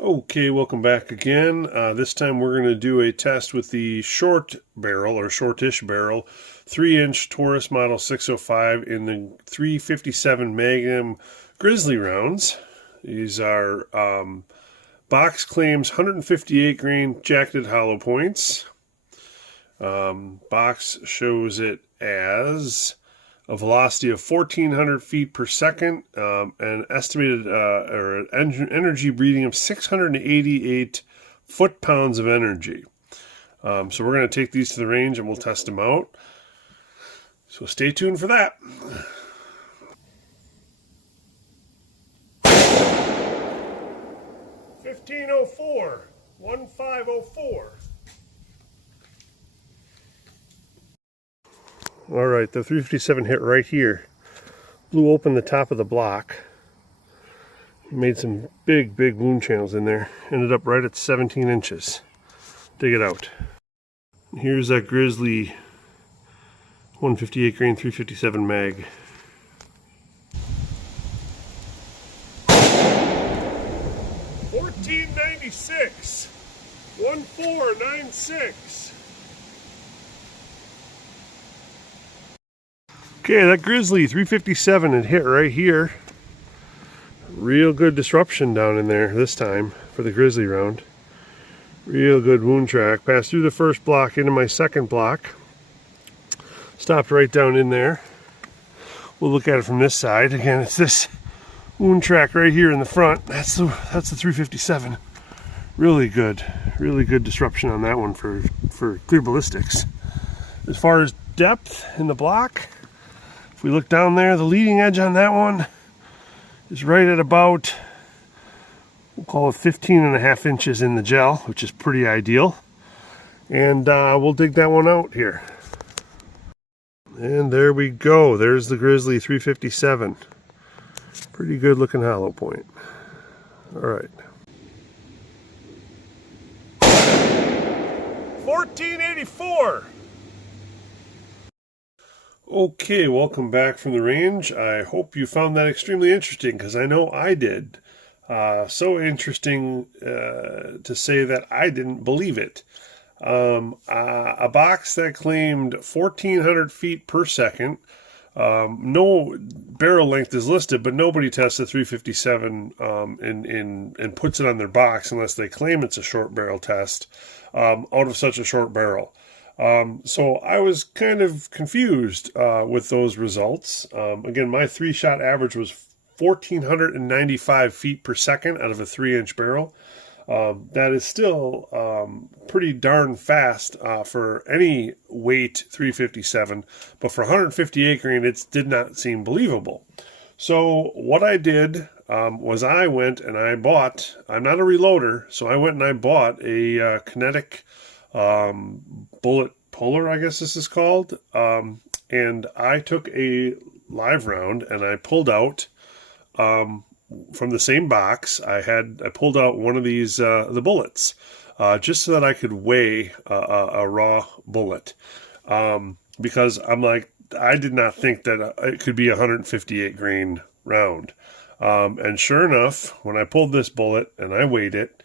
Okay, welcome back again. This time we're going to do a test with the short barrel or shortish barrel 3-inch Taurus model 605 in the 357 Magnum Grizzly rounds. These are box claims 158 grain jacketed hollow points. Box shows it as a velocity of 1,400 feet per second, an estimated or an energy breathing of 688 foot-pounds of energy. So we're going to take these to the range and we'll test them out. So stay tuned for that. $15.04, 1504. All right, the 357 hit right here. Blew open the top of the block. Made some big wound channels in there. Ended up right at 17 inches. Dig it out. Here's that Grizzly 158 grain 357 mag. $14.96, 1496. Okay, that Grizzly 357 had hit right here. Real good disruption down in there this time for the Grizzly round. Real good wound track. Passed through the first block into my second block. Stopped right down in there. We'll look at it from this side. Again, it's this wound track right here in the front. That's the 357. Really good disruption on that one for clear ballistics. As far as depth in the block, if we look down there, the leading edge on that one is right at about, we'll call it 15.5 inches in the gel, which is pretty ideal. And we'll dig that one out here. And there we go. There's the Grizzly 357. Pretty good looking hollow point. All right. 1484. Okay, welcome back from the range. I hope you found that extremely interesting, because I know I did. So interesting to say that I didn't believe it. A box that claimed 1,400 feet per second. No barrel length is listed, but nobody tests a 357 and puts it on their box unless they claim it's a short barrel test out of such a short barrel. So I was kind of confused with those results. Again, my 3-shot average was 1,495 feet per second out of a 3-inch barrel. That is still pretty darn fast for any weight 357, but for 158 grain, it did not seem believable. So what I did was I went and I bought, I'm not a reloader, so I went and I bought a kinetic bullet puller, I guess this is called, and I took a live round and I pulled out from the same box. I pulled out one of these the bullets just so that I could weigh a raw bullet, because I'm like, I did not think that it could be a 158 grain round, and sure enough, when I pulled this bullet and I weighed it,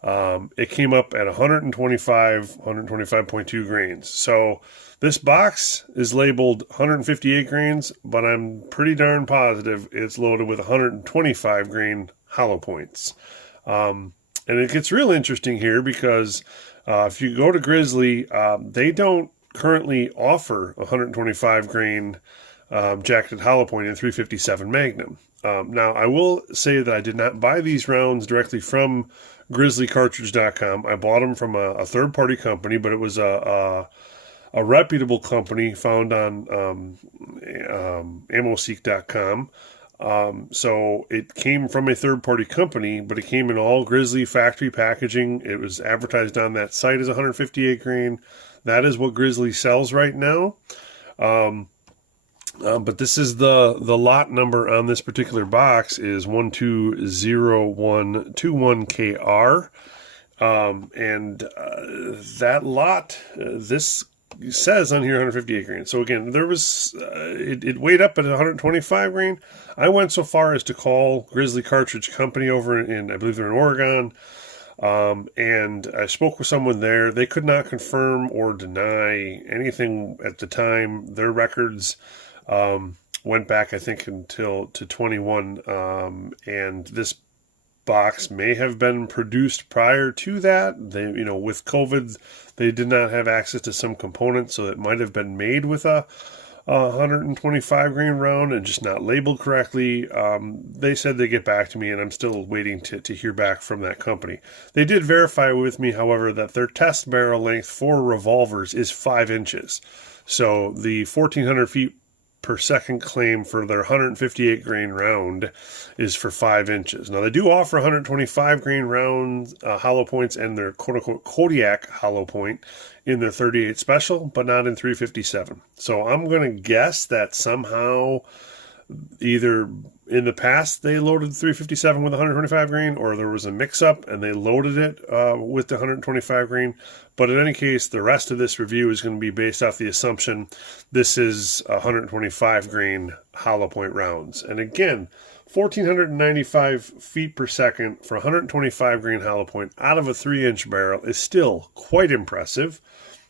it came up at 125.2 grains. So this box is labeled 158 grains, but I'm pretty darn positive it's loaded with 125 grain hollow points. And it gets real interesting here because if you go to Grizzly, they don't currently offer 125 grain jacketed hollow point in 357 Magnum. Now, I will say that I did not buy these rounds directly from GrizzlyCartridge.com. I bought them from a third-party company, but it was a reputable company found on AmmoSeek.com. So it came from a third-party company, but it came in all Grizzly factory packaging. It was advertised on that site as 158 grain. That is what Grizzly sells right now. But this is the lot number on this particular box is 120121KR. And that lot, this says on here 158 grain. So again, there was it weighed up at 125 grain. I went so far as to call Grizzly Cartridge Company over in, I believe they're in Oregon, and I spoke with someone there. They could not confirm or deny anything at the time. Their records went back, I think, until to 21, and this box may have been produced prior to that. They, with COVID, they did not have access to some components, so it might have been made with a 125 grain round and just not labeled correctly. They said they'd get back to me, and I'm still waiting to hear back from that company. They did verify with me, however, that their test barrel length for revolvers is 5 inches. So the 1,400 feet per second claim for their 158 grain round is for 5 inches. Now, they do offer 125 grain round hollow points and their quote-unquote Kodiak hollow point in their 38 special, but not in 357. So I'm going to guess that somehow either in the past they loaded 357 with 125 grain, or there was a mix-up and they loaded it with the 125 grain. But in any case, the rest of this review is going to be based off the assumption this is 125 grain hollow point rounds. And again, 1,495 feet per second for 125 grain hollow point out of a 3-inch barrel is still quite impressive.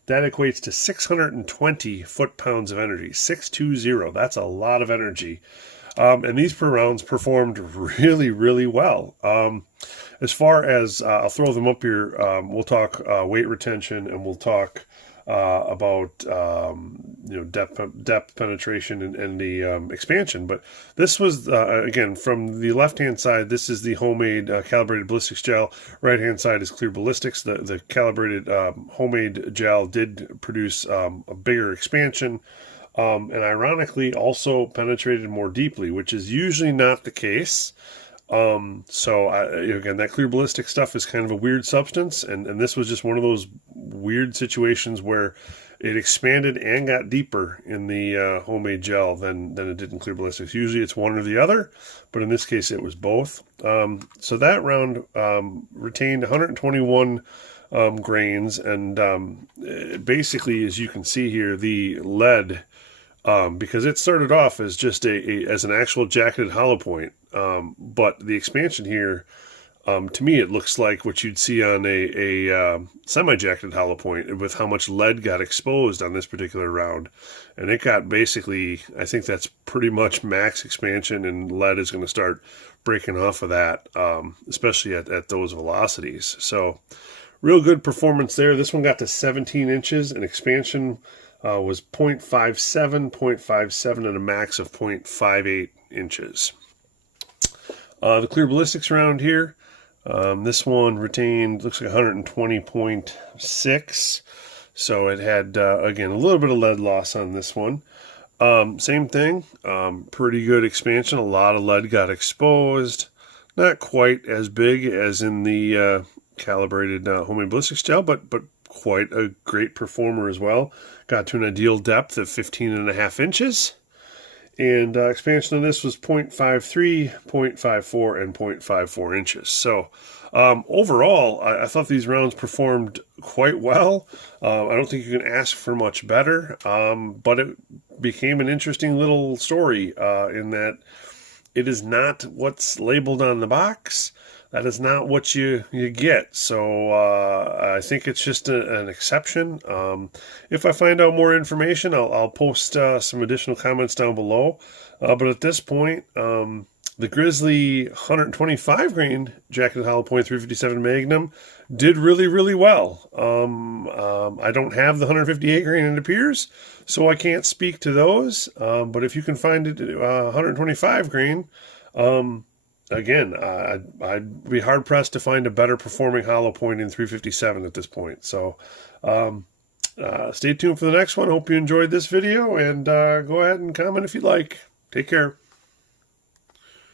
That equates to 620 foot-pounds of energy. 620. That's a lot of energy. And these per rounds performed really, really well. As far as, I'll throw them up here, we'll talk weight retention, and we'll talk about depth penetration and the expansion. But this was, again, from the left-hand side, this is the homemade calibrated ballistics gel. Right-hand side is clear ballistics. The calibrated homemade gel did produce a bigger expansion. And ironically also penetrated more deeply, which is usually not the case. So again, that clear ballistic stuff is kind of a weird substance, and this was just one of those weird situations where it expanded and got deeper in the homemade gel than it did in clear ballistics. Usually it's one or the other, but in this case it was both. So that round retained 121 grains, and basically, as you can see here, the lead, because it started off as just as an actual jacketed hollow point, but the expansion here, to me, it looks like what you'd see on a semi-jacketed hollow point with how much lead got exposed on this particular round. And it got basically, I think that's pretty much max expansion, and lead is going to start breaking off of that, especially at those velocities. So real good performance there. This one got to 17 inches, and expansion was 0.57, and a max of 0.58 inches. The clear ballistics round here, this one retained, looks like 120.6, so it had, again, a little bit of lead loss on this one. Same thing, pretty good expansion, a lot of lead got exposed, not quite as big as in the calibrated homemade ballistics gel, but quite a great performer as well. Got to an ideal depth of 15.5 inches. And expansion on this was 0.53, 0.54, and 0.54 inches. So overall, I thought these rounds performed quite well. I don't think you can ask for much better, but it became an interesting little story in that it is not what's labeled on the box. That is not what you get. So I think it's just an exception. If I find out more information, I'll post some additional comments down below. But at this point, the Grizzly 125 grain jacketed hollow point 357 Magnum did really, really well. I don't have the 158 grain, it appears, so I can't speak to those. But if you can find it 125 grain, again, I'd be hard-pressed to find a better performing hollow point in 357 at this point. So stay tuned for the next one. Hope you enjoyed this video, and go ahead and comment if you'd like. Take care.